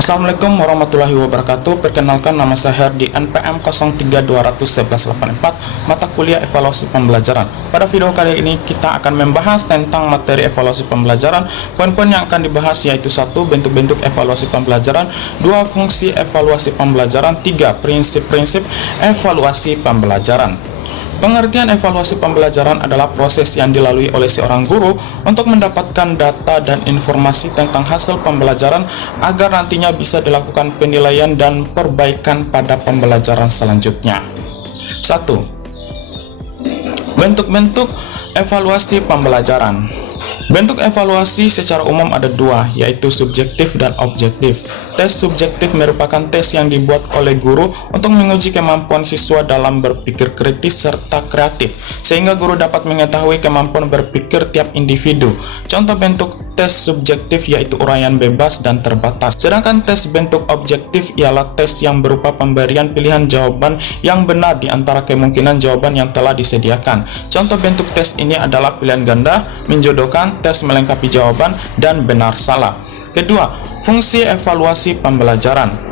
Assalamualaikum warahmatullahi wabarakatuh. Perkenalkan, nama saya Herdi, NPM 03211184, mata kuliah evaluasi pembelajaran. Pada video kali ini kita akan membahas tentang materi evaluasi pembelajaran. Poin-poin yang akan dibahas yaitu 1. Bentuk-bentuk evaluasi pembelajaran, 2. Fungsi evaluasi pembelajaran, 3. Prinsip-prinsip evaluasi pembelajaran. Pengertian evaluasi pembelajaran adalah proses yang dilalui oleh seorang guru untuk mendapatkan data dan informasi tentang hasil pembelajaran agar nantinya bisa dilakukan penilaian dan perbaikan pada pembelajaran selanjutnya. 1. Bentuk-bentuk evaluasi pembelajaran. Bentuk evaluasi secara umum ada dua, yaitu subjektif dan objektif. Tes subjektif merupakan tes yang dibuat oleh guru untuk menguji kemampuan siswa dalam berpikir kritis serta kreatif, sehingga guru dapat mengetahui kemampuan berpikir tiap individu. Contoh bentuk tes subjektif yaitu uraian bebas dan terbatas. Sedangkan tes bentuk objektif ialah tes yang berupa pemberian pilihan jawaban yang benar di antara kemungkinan jawaban yang telah disediakan. Contoh bentuk tes ini adalah pilihan ganda, menjodohkan, tes melengkapi jawaban, dan benar salah. Kedua, fungsi evaluasi pembelajaran.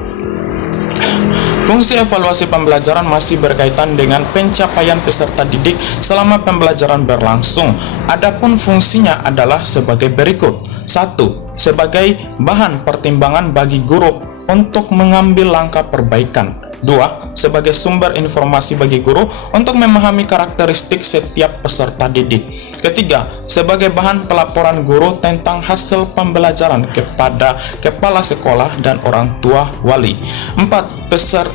Fungsi evaluasi pembelajaran masih berkaitan dengan pencapaian peserta didik selama pembelajaran berlangsung. Adapun fungsinya adalah sebagai berikut. 1. Sebagai bahan pertimbangan bagi guru untuk mengambil langkah perbaikan. 2. Sebagai sumber informasi bagi guru untuk memahami karakteristik setiap peserta didik. Ketiga, sebagai bahan pelaporan guru tentang hasil pembelajaran kepada kepala sekolah dan orang tua wali. 4.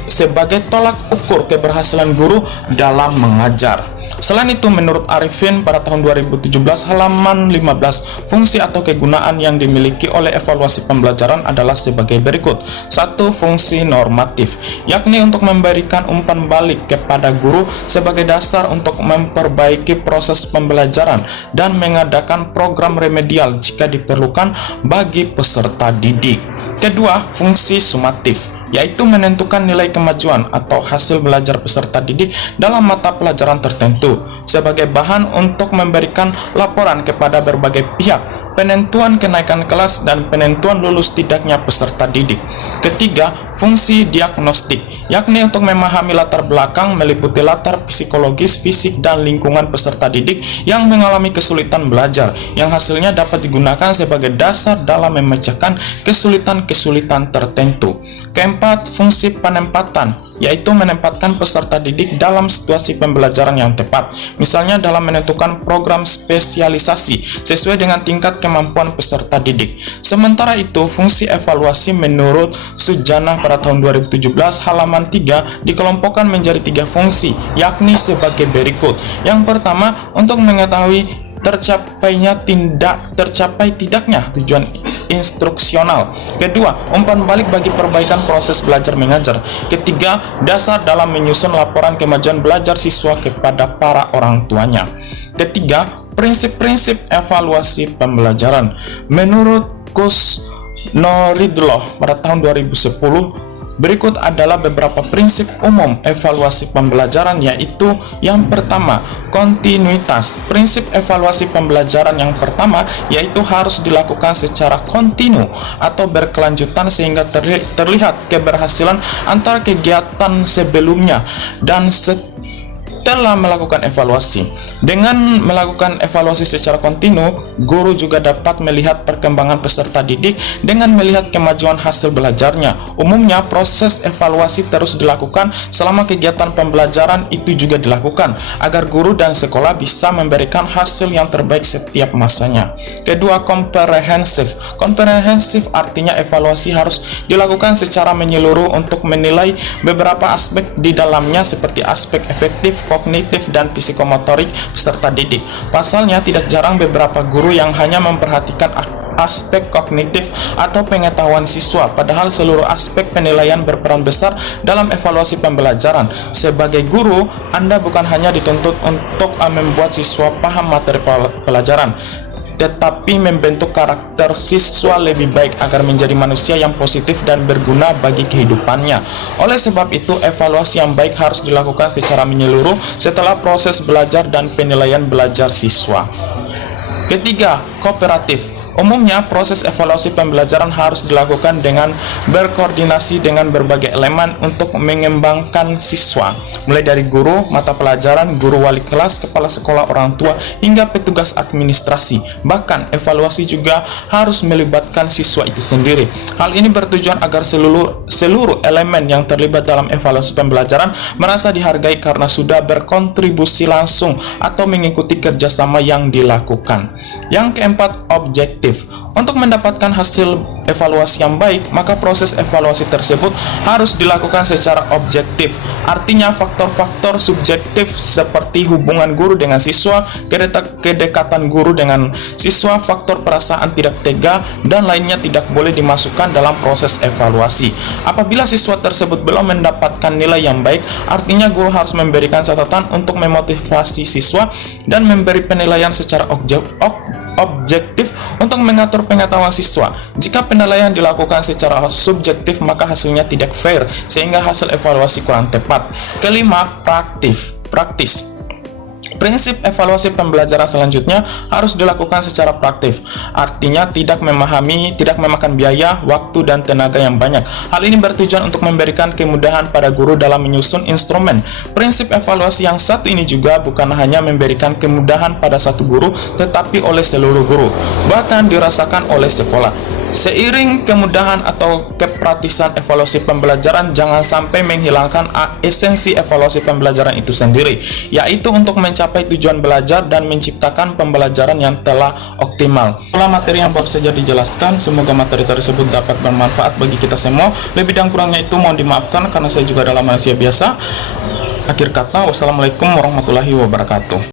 Sebagai tolak ukur keberhasilan guru dalam mengajar. Selain itu, menurut Arifin pada tahun 2017 halaman 15, fungsi atau kegunaan yang dimiliki oleh evaluasi pembelajaran adalah sebagai berikut. 1. Fungsi normatif, yakni untuk memberikan umpan balik kepada guru sebagai dasar untuk memperbaiki proses pembelajaran dan mengadakan program remedial jika diperlukan bagi peserta didik. Kedua, fungsi sumatif, yaitu menentukan nilai kemajuan atau hasil belajar peserta didik dalam mata pelajaran tertentu sebagai bahan untuk memberikan laporan kepada berbagai pihak, penentuan kenaikan kelas dan penentuan lulus tidaknya peserta didik. Ketiga, fungsi diagnostik, yakni untuk memahami latar belakang meliputi latar psikologis, fisik, dan lingkungan peserta didik yang mengalami kesulitan belajar, yang hasilnya dapat digunakan sebagai dasar dalam memecahkan kesulitan-kesulitan tertentu. Keempat, fungsi penempatan, yaitu menempatkan peserta didik dalam situasi pembelajaran yang tepat, misalnya dalam menentukan program spesialisasi sesuai dengan tingkat kemampuan peserta didik. Sementara itu, fungsi evaluasi menurut Sujana pada tahun 2017 halaman 3 dikelompokkan menjadi 3 fungsi, yakni sebagai berikut. Yang pertama, untuk mengetahui tercapai tidaknya tujuan instruksional. Kedua, umpan balik bagi perbaikan proses belajar mengajar. Ketiga, dasar dalam menyusun laporan kemajuan belajar siswa kepada para orang tuanya. Ketiga, prinsip-prinsip evaluasi pembelajaran. Menurut Kusnoridullah pada tahun 2010, berikut adalah beberapa prinsip umum evaluasi pembelajaran, yaitu yang pertama, kontinuitas. Prinsip evaluasi pembelajaran yang pertama yaitu harus dilakukan secara kontinu atau berkelanjutan sehingga terlihat keberhasilan antara kegiatan sebelumnya dan setelah melakukan evaluasi. Dengan melakukan evaluasi secara kontinu, guru juga dapat melihat perkembangan peserta didik dengan melihat kemajuan hasil belajarnya. Umumnya, proses evaluasi terus dilakukan selama kegiatan pembelajaran itu juga dilakukan, agar guru dan sekolah bisa memberikan hasil yang terbaik setiap masanya. Kedua, komprehensif. Komprehensif artinya evaluasi harus dilakukan secara menyeluruh untuk menilai beberapa aspek di dalamnya seperti aspek efektif, kognitif, dan psikomotorik peserta didik. Pasalnya, tidak jarang beberapa guru yang hanya memperhatikan aspek kognitif atau pengetahuan siswa, padahal seluruh aspek penilaian berperan besar dalam evaluasi pembelajaran. Sebagai guru, Anda bukan hanya dituntut untuk membuat siswa paham materi pelajaran, tetapi membentuk karakter siswa lebih baik agar menjadi manusia yang positif dan berguna bagi kehidupannya. Oleh sebab itu, evaluasi yang baik harus dilakukan secara menyeluruh setelah proses belajar dan penilaian belajar siswa. Ketiga, kooperatif. Umumnya, proses evaluasi pembelajaran harus dilakukan dengan berkoordinasi dengan berbagai elemen untuk mengembangkan siswa, mulai dari guru, mata pelajaran, guru wali kelas, kepala sekolah, orang tua, hingga petugas administrasi. Bahkan, evaluasi juga harus melibatkan siswa itu sendiri. Hal ini bertujuan agar seluruh elemen yang terlibat dalam evaluasi pembelajaran merasa dihargai karena sudah berkontribusi langsung atau mengikuti kerjasama yang dilakukan. Yang keempat, objektif. Untuk mendapatkan hasil evaluasi yang baik, maka proses evaluasi tersebut harus dilakukan secara objektif. Artinya, faktor-faktor subjektif seperti hubungan guru dengan siswa, kedekatan guru dengan siswa, faktor perasaan tidak tega, dan lainnya tidak boleh dimasukkan dalam proses evaluasi. Apabila siswa tersebut belum mendapatkan nilai yang baik, artinya guru harus memberikan catatan untuk memotivasi siswa dan memberi penilaian secara objektif untuk mengatur pengetahuan siswa. Jika penilaian dilakukan secara subjektif, maka hasilnya tidak fair, sehingga hasil evaluasi kurang tepat. Kelima, praktis. Prinsip evaluasi pembelajaran selanjutnya harus dilakukan secara praktis. Artinya tidak memakan biaya, waktu, dan tenaga yang banyak. Hal ini bertujuan untuk memberikan kemudahan pada guru dalam menyusun instrumen. Prinsip evaluasi yang satu ini juga bukan hanya memberikan kemudahan pada satu guru, tetapi oleh seluruh guru, bahkan dirasakan oleh sekolah. Seiring kemudahan atau kepraktisan evaluasi pembelajaran, jangan sampai menghilangkan esensi evaluasi pembelajaran itu sendiri, yaitu untuk mencapai tujuan belajar dan menciptakan pembelajaran yang telah optimal. Itulah materi yang baru saja dijelaskan, semoga materi tersebut dapat bermanfaat bagi kita semua. Lebih dan kurangnya itu mohon dimaafkan karena saya juga adalah manusia biasa. Akhir kata, wassalamualaikum warahmatullahi wabarakatuh.